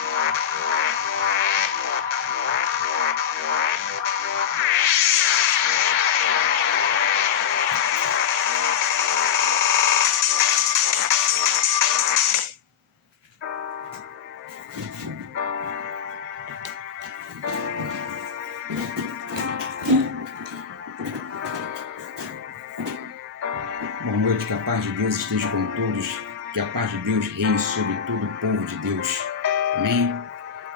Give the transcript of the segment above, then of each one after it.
Boa noite, que a paz de Deus esteja com todos, que a paz de Deus reine sobre todo o povo de Deus. Amém?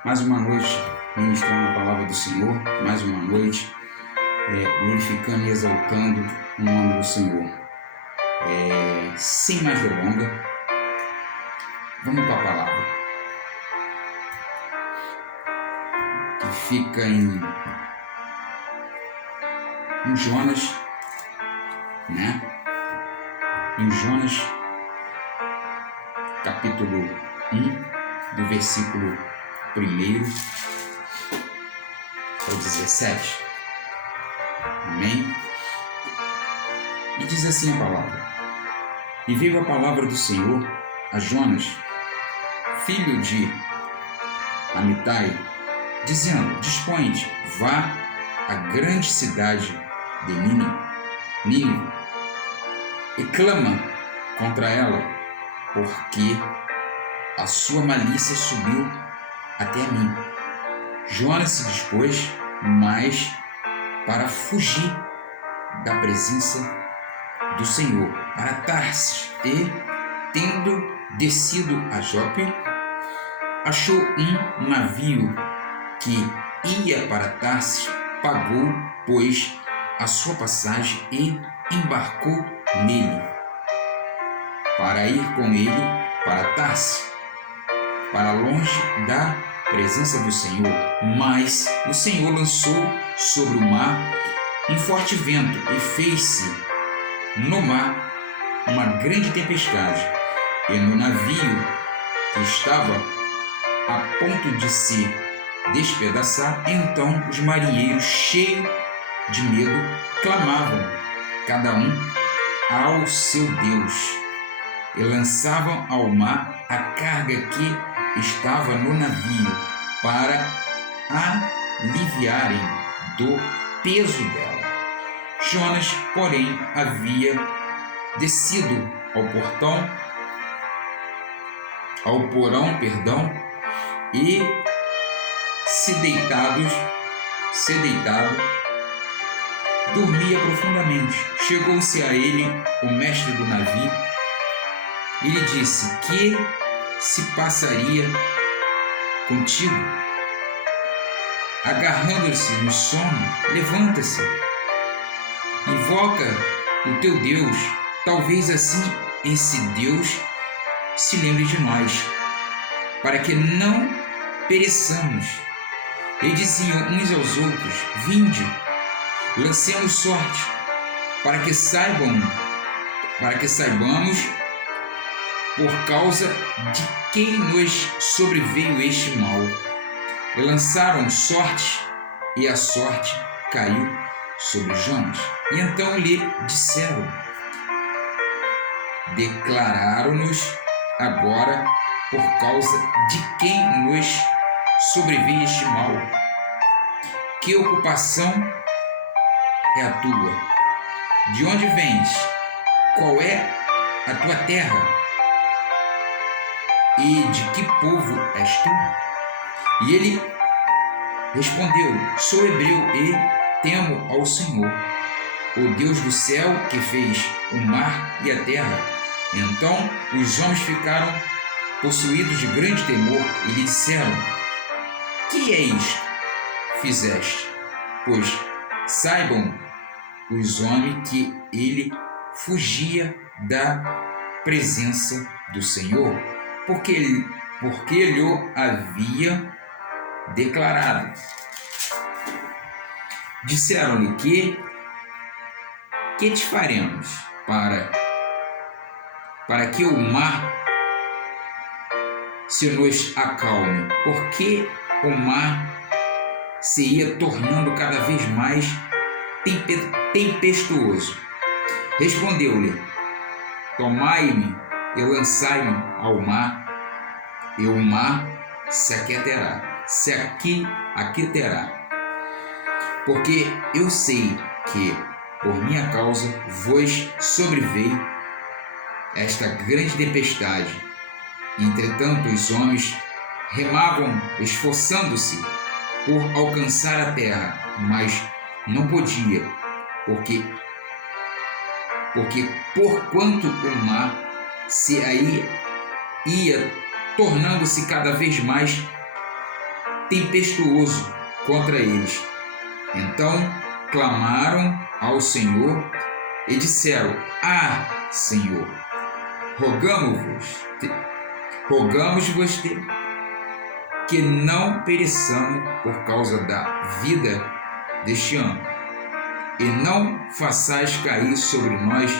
Mais uma noite ministrando a palavra do Senhor, mais uma noite glorificando e exaltando o nome do Senhor. Sem mais delonga, vamos para a palavra, que fica em Jonas, né? Em Jonas, capítulo 1, do versículo 1 ao 17. Amém? E diz assim a palavra: E veio a palavra do Senhor a Jonas, filho de Amitai, dizendo: Dispõe-te, vá à grande cidade de Nínive, e clama contra ela, porque a sua malícia subiu até a mim. Jonas se dispôs, mas para fugir da presença do Senhor, para Tarsis, e, tendo descido a Jope, achou um navio que ia para Tarsis, pagou, pois, a sua passagem e embarcou nele, para ir com ele para Tarsis, para longe da presença do Senhor. Mas o Senhor lançou sobre o mar um forte vento e fez-se no mar uma grande tempestade, e no navio, que estava a ponto de se despedaçar, então os marinheiros, cheios de medo, clamavam, cada um ao seu Deus, e lançavam ao mar a carga que estava no navio, para aliviarem do peso dela. Jonas, porém, havia descido ao porão, e se deitado, dormia profundamente. Chegou-se a ele o mestre do navio e lhe disse: Que se passaria contigo? Agarrando-se no sono, levanta-se, invoca o teu Deus, talvez assim esse Deus se lembre de nós, para que não pereçamos. E diziam uns aos outros: Vinde, lancemos sorte, para que saibamos por causa de quem nos sobreveio este mal. E lançaram sorte, e a sorte caiu sobre Jonas. E então lhe disseram: Declararam-nos agora por causa de quem nos sobreveio este mal. Que ocupação é a tua? De onde vens? Qual é a tua terra? E de que povo és tu? E ele respondeu: Sou hebreu e temo ao Senhor, o Deus do céu, que fez o mar e a terra. Então os homens ficaram possuídos de grande temor e lhe disseram: Que é isto que fizeste? Pois saibam os homens que ele fugia da presença do Senhor, porque lhe havia declarado. Disseram-lhe: Que te faremos para que o mar se nos acalme? Porque o mar se ia tornando cada vez mais tempestuoso. Respondeu-lhe: Tomai-me e lançai-me ao mar, e o mar se aquietará. Porque eu sei que, por minha causa, vos sobreveio esta grande tempestade. Entretanto, os homens remavam, esforçando-se por alcançar a terra, mas não podia, porque porquanto o mar se aí ia tornando-se cada vez mais tempestuoso contra eles. Então clamaram ao Senhor e disseram: Senhor, rogamos-vos que não pereçamos por causa da vida deste ano, e não façais cair sobre nós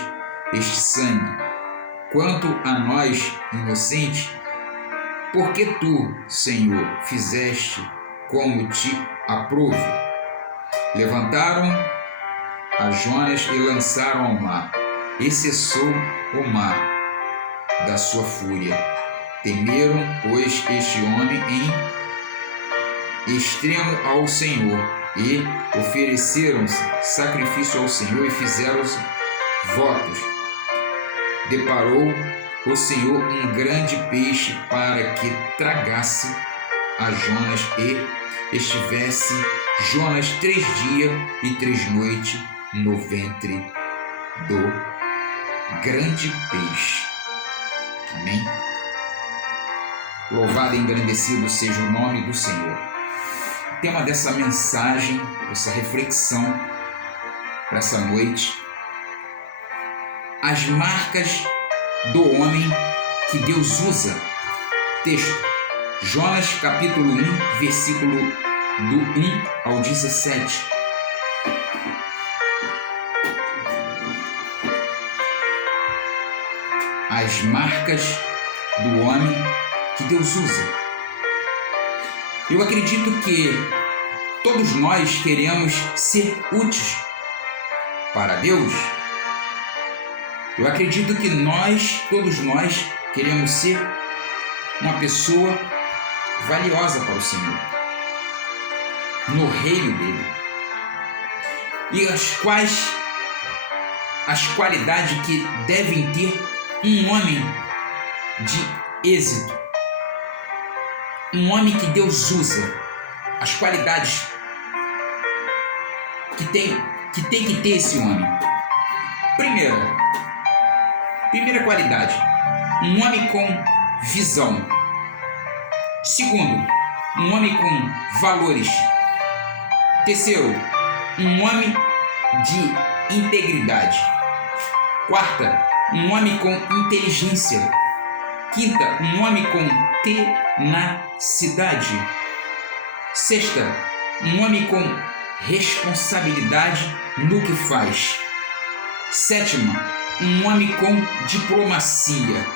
este sangue. Quanto a nós, inocentes, porque tu, Senhor, fizeste como te aprouve. Levantaram a Jonas e lançaram ao mar, e cessou o mar da sua fúria. Temeram, pois, este homem em extremo ao Senhor, e ofereceram-se sacrifício ao Senhor e fizeram votos. Deparou o Senhor um grande peixe para que tragasse a Jonas, e estivesse Jonas 3 dias e 3 noites no ventre do grande peixe. Amém? Louvado e engrandecido seja o nome do Senhor. O tema dessa mensagem, dessa reflexão para essa noite: as marcas do homem que Deus usa. Texto: Jonas capítulo 1, versículo do 1 ao 17. As marcas do homem que Deus usa. Eu acredito que todos nós queremos ser úteis para Deus. Eu acredito que todos nós queremos ser uma pessoa valiosa para o Senhor, no reino dele. E as qualidades que devem ter um homem de êxito, um homem que Deus usa, as qualidades que tem que ter esse homem. Primeira qualidade: um homem com visão. Segundo, um homem com valores. Terceiro, um homem de integridade. Quarta, um homem com inteligência. Quinta, um homem com tenacidade. Sexta, um homem com responsabilidade no que faz. Sétima, um homem com diplomacia.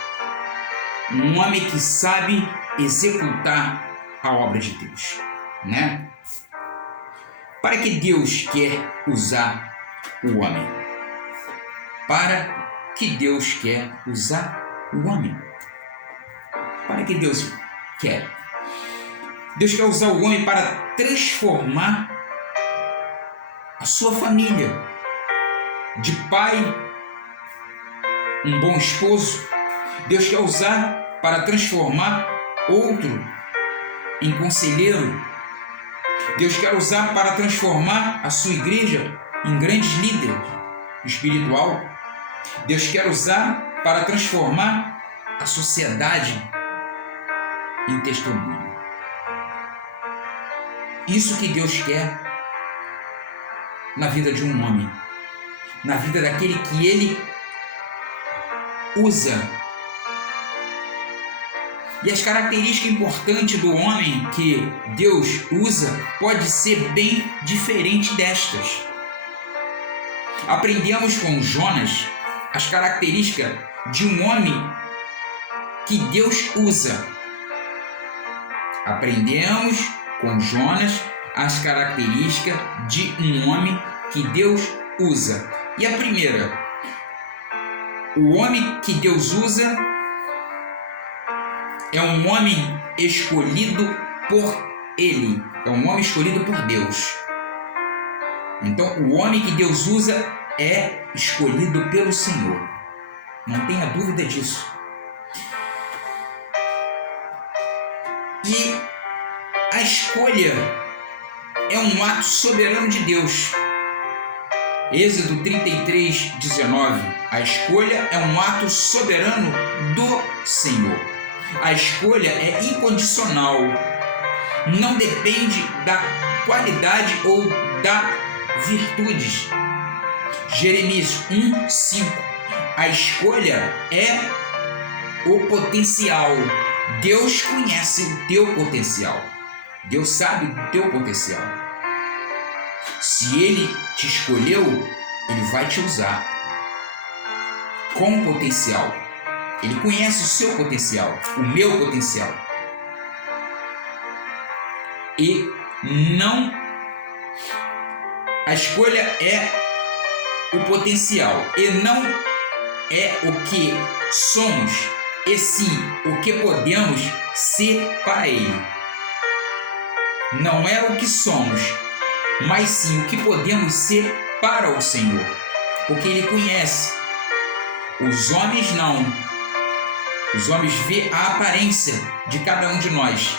Um homem que sabe executar a obra de Deus, né? Para que Deus quer usar o homem? Para que Deus quer usar o homem? Para que Deus quer? Deus quer usar o homem para transformar a sua família. De pai, um bom esposo. Deus quer usar para transformar outro em conselheiro. Deus quer usar para transformar a sua igreja em grandes líderes espiritual. Deus quer usar para transformar a sociedade em testemunho. Isso que Deus quer na vida de um homem, na vida daquele que Ele usa. E as características importantes do homem que Deus usa pode ser bem diferente destas. Aprendemos com Jonas as características de um homem que Deus usa. Aprendemos com Jonas as características de um homem que Deus usa. E a primeira: o homem que Deus usa é um homem escolhido por Ele, é um homem escolhido por Deus. Então, o homem que Deus usa é escolhido pelo Senhor. Não tenha dúvida disso. E a escolha é um ato soberano de Deus. Êxodo 33, 19. A escolha é um ato soberano do Senhor. A escolha é incondicional. Não depende da qualidade ou da virtudes. Jeremias 1, 5. A escolha é o potencial. Deus conhece o teu potencial. Deus sabe do teu potencial. Se Ele te escolheu, Ele vai te usar com potencial. Ele conhece o seu potencial, o meu potencial. E não... A escolha é o potencial e não é o que somos, e sim o que podemos ser para Ele. Não é o que somos, mas sim o que podemos ser para o Senhor, porque Ele conhece. Os homens não. Os homens vê a aparência de cada um de nós.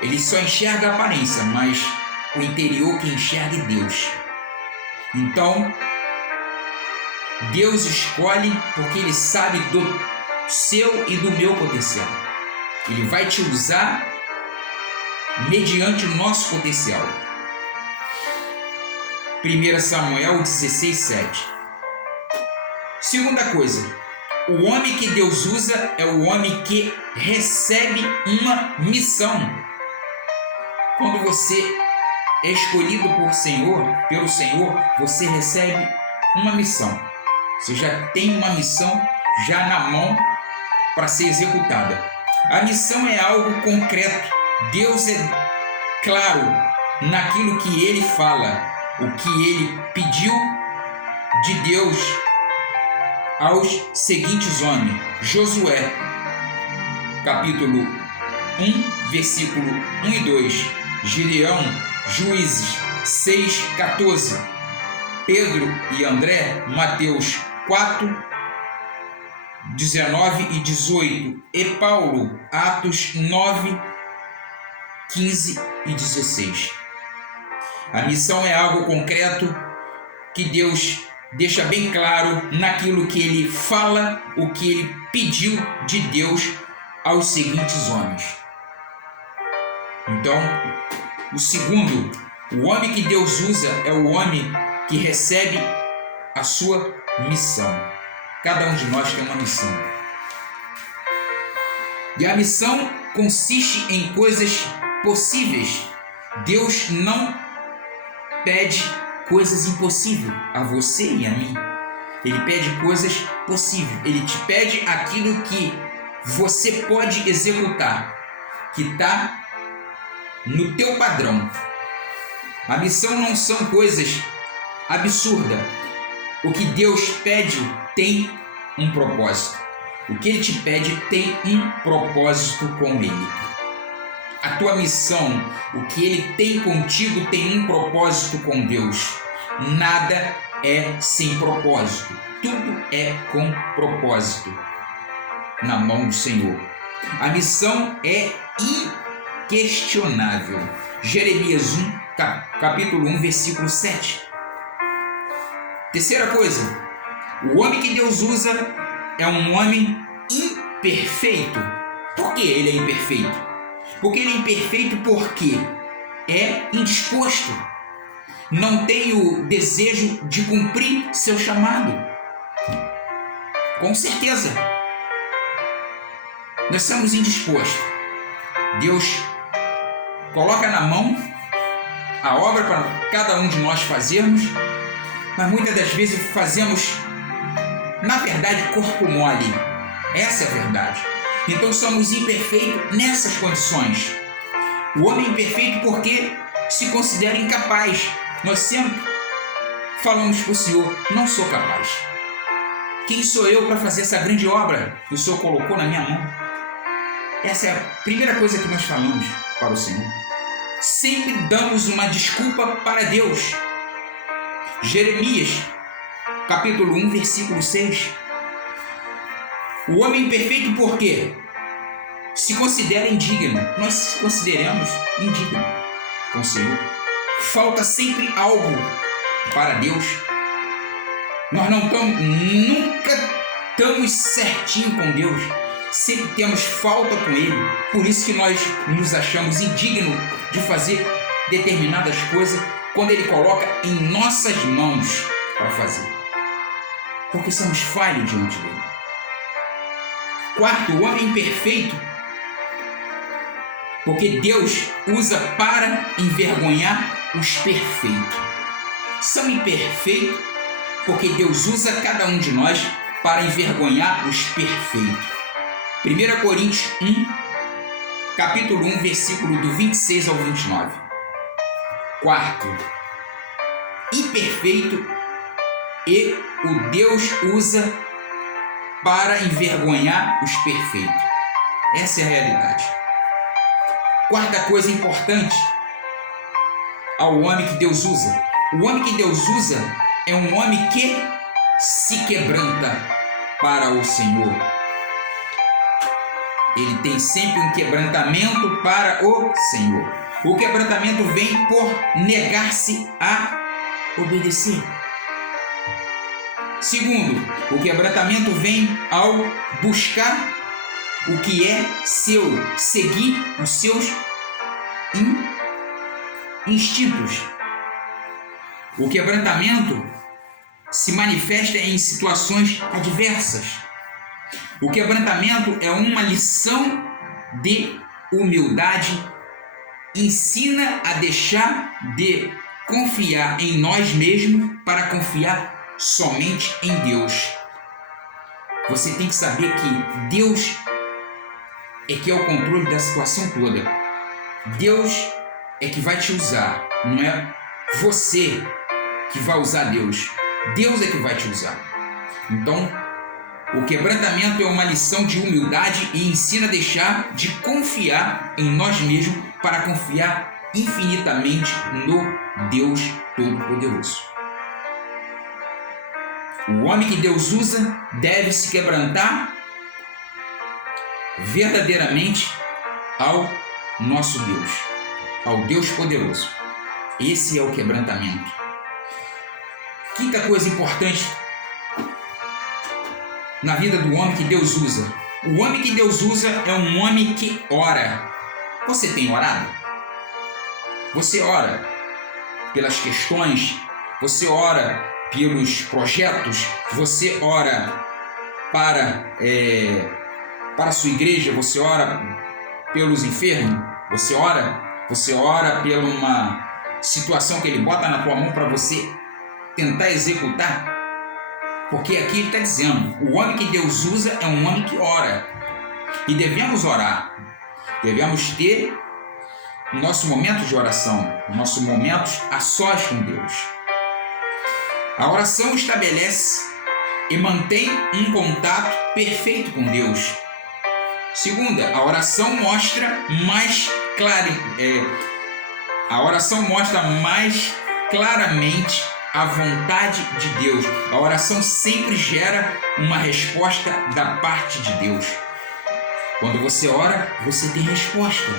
Eles só enxergam a aparência, mas o interior que enxerga é Deus. Então, Deus escolhe porque Ele sabe do seu e do meu potencial. Ele vai te usar mediante o nosso potencial. 1 Samuel 16, 7. Segunda coisa, o homem que Deus usa é o homem que recebe uma missão. Quando você é escolhido pelo Senhor, você recebe uma missão. Você já tem uma missão já na mão para ser executada. A missão é algo concreto. Deus é claro naquilo que Ele fala, o que Ele pediu de Deus aos seguintes homens. Josué, capítulo 1, versículo 1 e 2. Gideão, Juízes 6, 14. Pedro e André, Mateus 4, 19 e 18. E Paulo, Atos 9, 15 e 16. A missão é algo concreto que Deus deixa bem claro naquilo que Ele fala, o que Ele pediu de Deus aos seguintes homens. Então, o segundo, o homem que Deus usa é o homem que recebe a sua missão. Cada um de nós tem uma missão. E a missão consiste em coisas possíveis. Deus não pede coisas impossíveis a você e a mim. Ele pede coisas possíveis. Ele te pede aquilo que você pode executar, que está no teu padrão. A missão não são coisas absurdas. O que Deus pede tem um propósito. O que Ele te pede tem um propósito com Ele. A tua missão, o que Ele tem contigo tem um propósito com Deus. Nada é sem propósito. Tudo é com propósito na mão do Senhor. A missão é inquestionável. Jeremias 1, capítulo 1, versículo 7. Terceira coisa, o homem que Deus usa é um homem imperfeito. Por que ele é imperfeito? Porque ele é imperfeito porque é indisposto. Não tem o desejo de cumprir seu chamado. Com certeza. Nós somos indispostos. Deus coloca na mão a obra para cada um de nós fazermos, mas muitas das vezes fazemos, na verdade, corpo mole. Essa é a verdade. Então somos imperfeitos nessas condições. O homem é imperfeito porque se considera incapaz. Nós sempre falamos para o Senhor, não sou capaz. Quem sou eu para fazer essa grande obra que o Senhor colocou na minha mão? Essa é a primeira coisa que nós falamos para o Senhor. Sempre damos uma desculpa para Deus. Jeremias, capítulo 1, versículo 6. O homem perfeito por quê? Se considera indigno. Nós se consideramos indignos com o Senhor. Falta sempre algo para Deus. Nós nunca estamos certinho com Deus. Sempre temos falta com Ele. Por isso que nós nos achamos indignos de fazer determinadas coisas quando Ele coloca em nossas mãos para fazer. Porque somos falhos diante dEle. Quarto, o homem perfeito, porque Deus usa para envergonhar os perfeitos. São imperfeitos porque Deus usa cada um de nós para envergonhar os perfeitos. 1 Coríntios 1, capítulo 1, versículo do 26 ao 29. Quarto, imperfeito e o Deus usa para envergonhar os perfeitos. Essa é a realidade. Quarta coisa importante ao homem que Deus usa. O homem que Deus usa é um homem que se quebranta para o Senhor. Ele tem sempre um quebrantamento para o Senhor. O quebrantamento vem por negar-se a obedecer. Segundo, o quebrantamento vem ao buscar o que é seu, seguir os seus instintos. O quebrantamento se manifesta em situações adversas. O quebrantamento é uma lição de humildade, ensina a deixar de confiar em nós mesmos para confiar somente em Deus. Você tem que saber que Deus é que é o controle da situação toda. Deus é que vai te usar, não é você que vai usar Deus. Deus é que vai te usar. Então, o quebrantamento é uma lição de humildade e ensina a deixar de confiar em nós mesmos para confiar infinitamente no Deus Todo-Poderoso. O homem que Deus usa deve se quebrantar verdadeiramente ao nosso Deus, ao Deus poderoso. Esse é o quebrantamento. Quinta coisa importante na vida do homem que Deus usa. O homem que Deus usa é um homem que ora. Você tem orado? Você ora pelas questões, você ora pelos projetos, você ora para a sua igreja, você ora pelos enfermos, você ora pela uma situação que Ele bota na tua mão para você tentar executar. Porque aqui ele está dizendo, o homem que Deus usa é um homem que ora. E devemos orar. Devemos ter o nosso momento de oração, o nosso momento a sós com Deus. A oração estabelece e mantém um contato perfeito com Deus. Segunda, a oração mostra mais claramente a vontade de Deus. A oração sempre gera uma resposta da parte de Deus. Quando você ora, você tem resposta.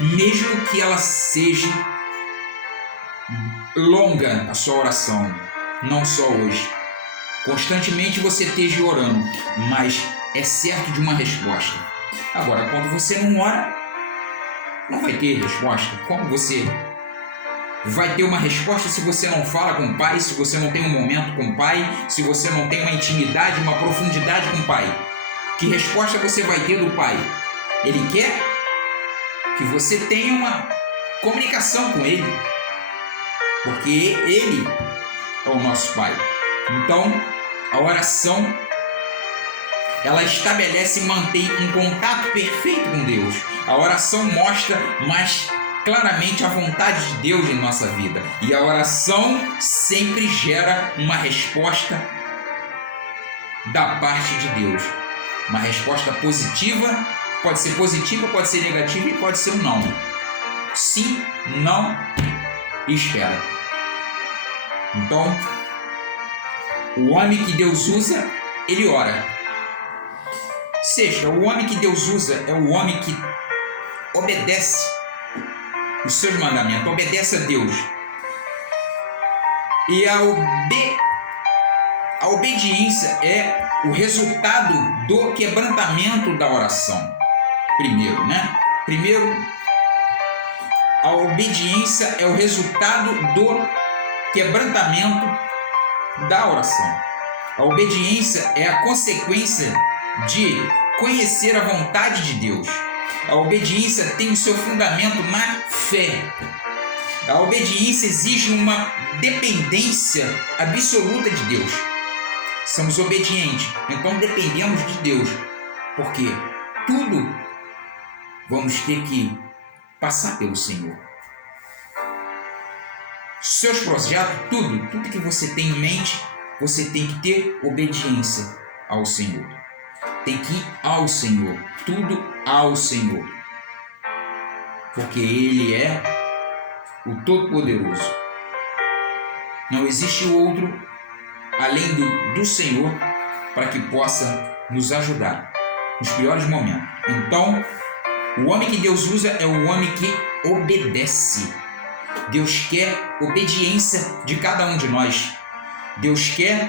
Mesmo que ela seja longa, a sua oração, não só hoje. Constantemente você esteja orando, mas é certo de uma resposta. Agora, quando você não ora, não vai ter resposta. Como você vai ter uma resposta se você não fala com o Pai, se você não tem um momento com o Pai, se você não tem uma intimidade, uma profundidade com o Pai? Que resposta você vai ter do Pai? Ele quer que você tenha uma comunicação com Ele, porque Ele é o nosso Pai. Então, a oração, ela estabelece e mantém um contato perfeito com Deus. A oração mostra mais claramente a vontade de Deus em nossa vida. E a oração sempre gera uma resposta da parte de Deus. Uma resposta positiva pode ser positiva, pode ser negativa e pode ser um não. Sim, não e espera. Então, o homem que Deus usa, ele ora. Sexta, o homem que Deus usa é o homem que obedece os seus mandamentos, obedece a Deus. E a obediência é o resultado do quebrantamento da oração. Primeiro, a obediência é o resultado do quebrantamento da oração. A obediência é a consequência de conhecer a vontade de Deus. A obediência tem o seu fundamento na fé. A obediência exige uma dependência absoluta de Deus. Somos obedientes, então dependemos de Deus, porque tudo vamos ter que passar pelo Senhor. Seus projetos, tudo que você tem em mente, você tem que ter obediência ao Senhor. Tem que ir ao Senhor, tudo ao Senhor, porque Ele é o Todo-Poderoso. Não existe outro além do Senhor para que possa nos ajudar nos piores momentos. Então, o homem que Deus usa é o homem que obedece. Deus quer obediência de cada um de nós. Deus quer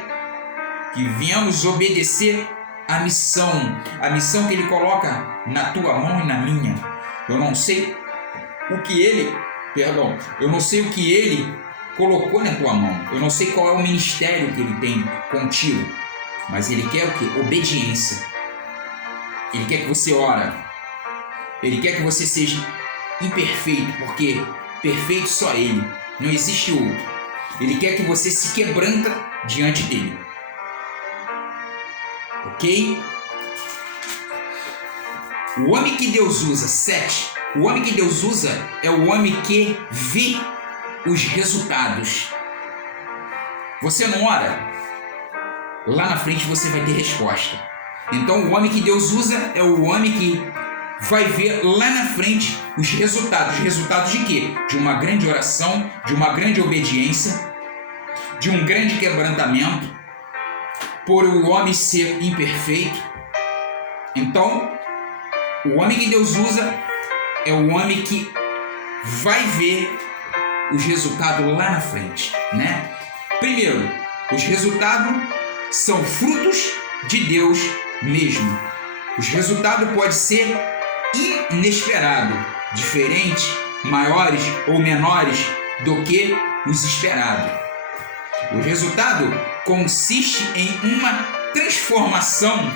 que venhamos obedecer a missão que Ele coloca na tua mão e na minha. Eu não sei o que Ele colocou na tua mão. Eu não sei qual é o ministério que Ele tem contigo, mas Ele quer o quê? Obediência. Ele quer que você ore. Ele quer que você seja imperfeito, porque perfeito só Ele, não existe outro. Ele quer que você se quebranta diante dele. Ok? O homem que Deus usa, 7. O homem que Deus usa é o homem que vê os resultados. Você não ora? Lá na frente você vai ter resposta. Então o homem que Deus usa é o homem que vai ver lá na frente os resultados. Resultados de quê? De uma grande oração, de uma grande obediência, de um grande quebrantamento, por o homem ser imperfeito. Então, o homem que Deus usa é o homem que vai ver os resultados lá na frente, né? Primeiro, os resultados são frutos de Deus mesmo. Os resultados podem ser inesperados, diferentes, maiores ou menores do que os esperados. O resultado consiste em uma transformação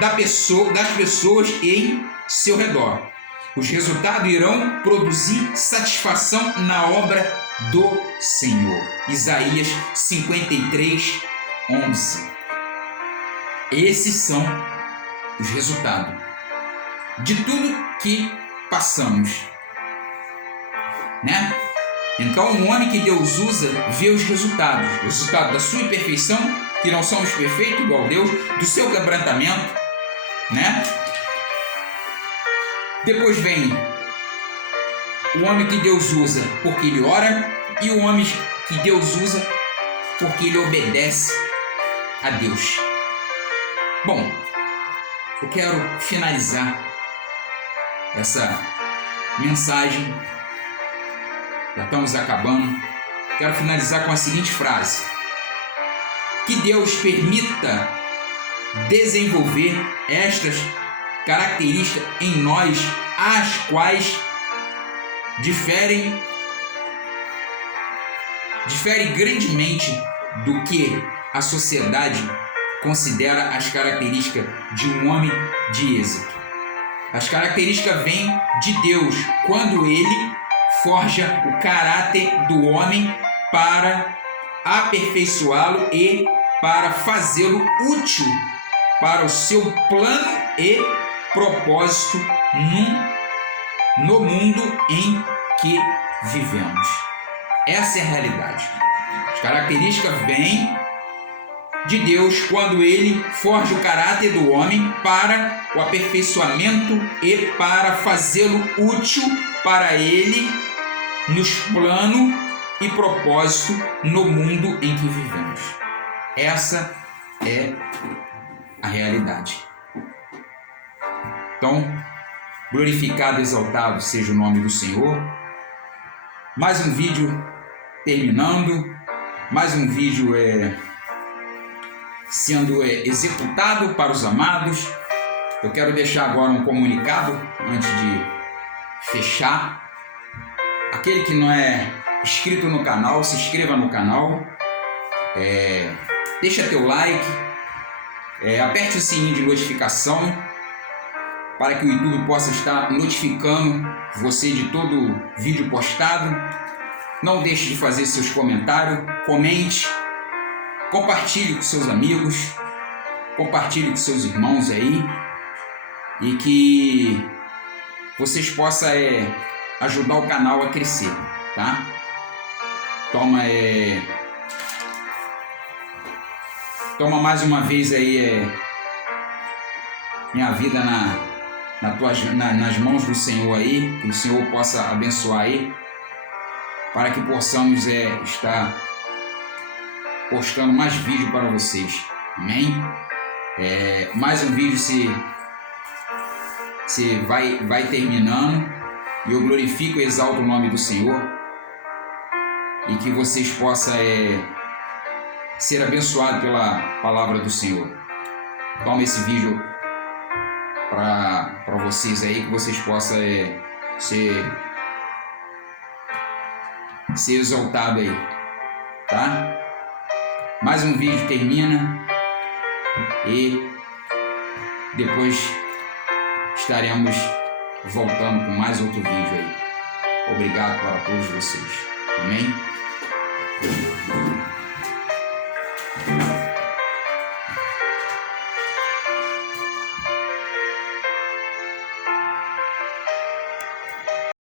das pessoas em seu redor. Os resultados irão produzir satisfação na obra do Senhor. Isaías 53, 11. Esses são os resultados de tudo que passamos, né? Então, o homem que Deus usa vê os resultados da sua imperfeição, que não somos perfeitos igual a Deus, do seu quebrantamento, né? Depois vem o homem que Deus usa porque ele ora, e o homem que Deus usa porque ele obedece a Deus. Bom, eu quero finalizar essa mensagem. Já estamos acabando. Quero finalizar com a seguinte frase: que Deus permita desenvolver estas características em nós, as quais diferem grandemente do que a sociedade considera as características de um homem de êxito. As características vêm de Deus quando Ele forja o caráter do homem para aperfeiçoá-lo e para fazê-lo útil para o seu plano e propósito no mundo em que vivemos. Essa é a realidade. As características vêm de Deus quando ele forja o caráter do homem para o aperfeiçoamento e para fazê-lo útil para ele nos planos e propósito no mundo em que vivemos. Essa é a realidade. Então, glorificado, exaltado seja o nome do Senhor. Mais um vídeo terminando, mais um vídeo sendo executado para os amados. Eu quero deixar agora um comunicado antes de fechar. Aquele que não é inscrito no canal, se inscreva no canal, deixa teu like, aperte o sininho de notificação para que o YouTube possa estar notificando você de todo vídeo postado. Não deixe de fazer seus comentários, comente, compartilhe com seus amigos, compartilhe com seus irmãos aí, e que vocês possam ajudar o canal a crescer, tá? Toma mais uma vez aí minha vida nas mãos do Senhor aí, que o Senhor possa abençoar aí, para que possamos estar postando mais vídeo para vocês, amém? Mais um vídeo se vai terminando, e eu glorifico e exalto o nome do Senhor, e que vocês possam ser abençoados pela palavra do Senhor. Toma esse vídeo para vocês aí, que vocês possam ser exaltados aí, tá? Mais um vídeo termina e depois estaremos voltando com mais outro vídeo aí. Obrigado para todos vocês. Amém?